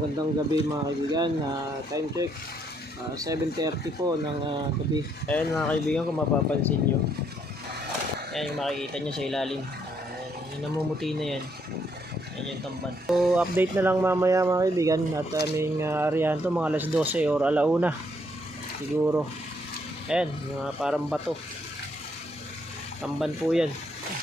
Magandang gabi mga kaibigan, Ah, time check. Ah, 7.30 po ng ah, gabi. Ayan mga kaibigan kung mapapansin nyo. Ayan yung makikita nyo sa ilalim. Ah, Yung namumuti na yan. Ayan yung tamban So update na lang mamaya mga kaibigan. At aming uh, arihan to mga alas 12 or alauna. Siguro. Ayan, mga parang bato. Tamban po yan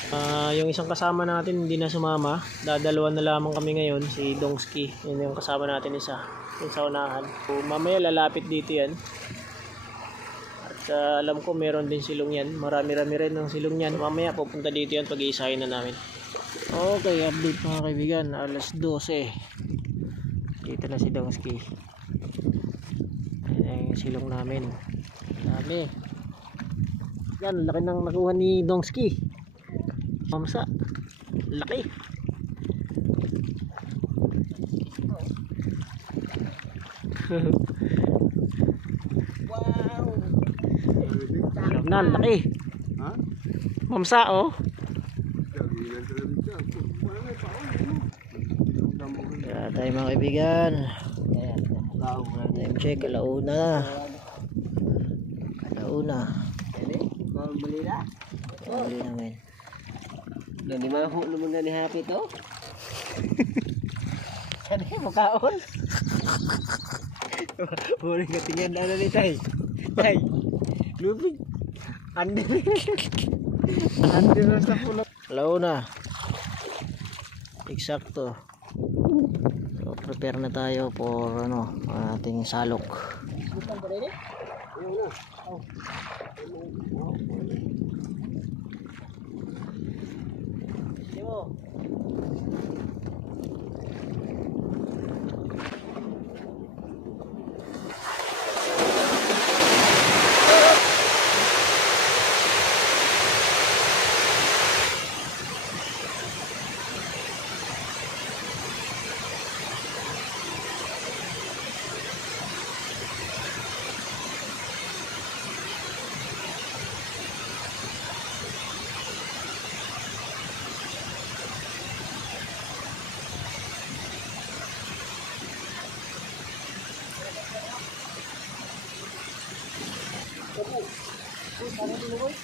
Ah, yung isang kasama natin hindi na sumama. Dadalawa na lamang kami ngayon, si Dongski. Yun yung kasama natin isa. Yung sa unahan. So, mamaya lalapit dito yan. At ah, alam ko meron din silong yan. Marami-rami rin ng silong yan. Mamaya pupunta dito yan pag-iisahin na namin. Okay, update mga kaibigan. Alas 12. Dito na si Dongski. Ayan yung silong namin. Dami. Yan, laki ng nakuha ni Dongski. Mamsa. Laki. Wow! Nan, laki. Ha? Mamsa oh. Na. Kaya tayo mga kaibigan. Time check, alauna. Alauna. Bali na? Huli namin. Gani maho naman gani happy to? Ano yung mukhaon? Huli ka tingnan na ni Tay. Tay. Lubig. Andi. Andi na sa pulo. Alauna. Eksakto. So, prepare na tayo for ano, ating salok. Bukan pa rin eh? Ayaw na. 아! Ah, kaibigan,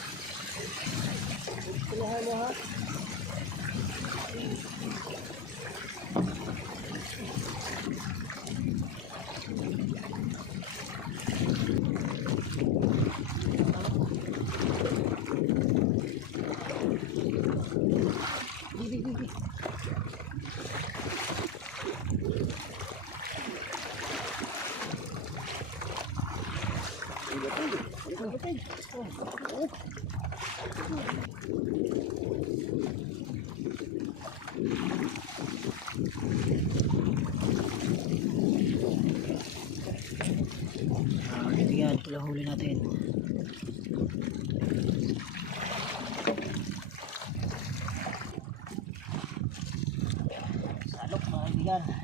ito lang huli natin. Salok mga kaibigan.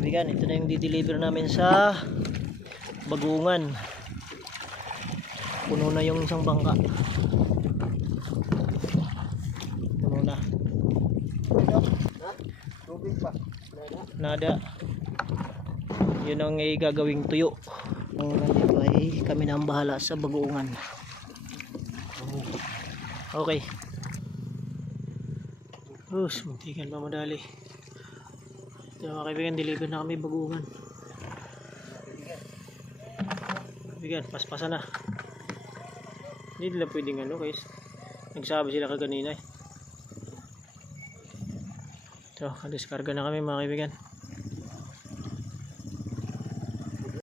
kaibigan, ito na yung di-deliver namin sa Bagungan. Puno na yung isang bangka. Puno na. Nada. Yun ang gagawing tuyo. Nandito ay kami na ang bahala sa bagoongan. Okay. Us, muntikan pa Ito mga kaibigan, deliver na kami bagoongan. Kaibigan, paspasan na. Hindi nila pwedeng ano guys. Nagsabi sila kaganina eh. So, diskarga na kami mga kaibigan.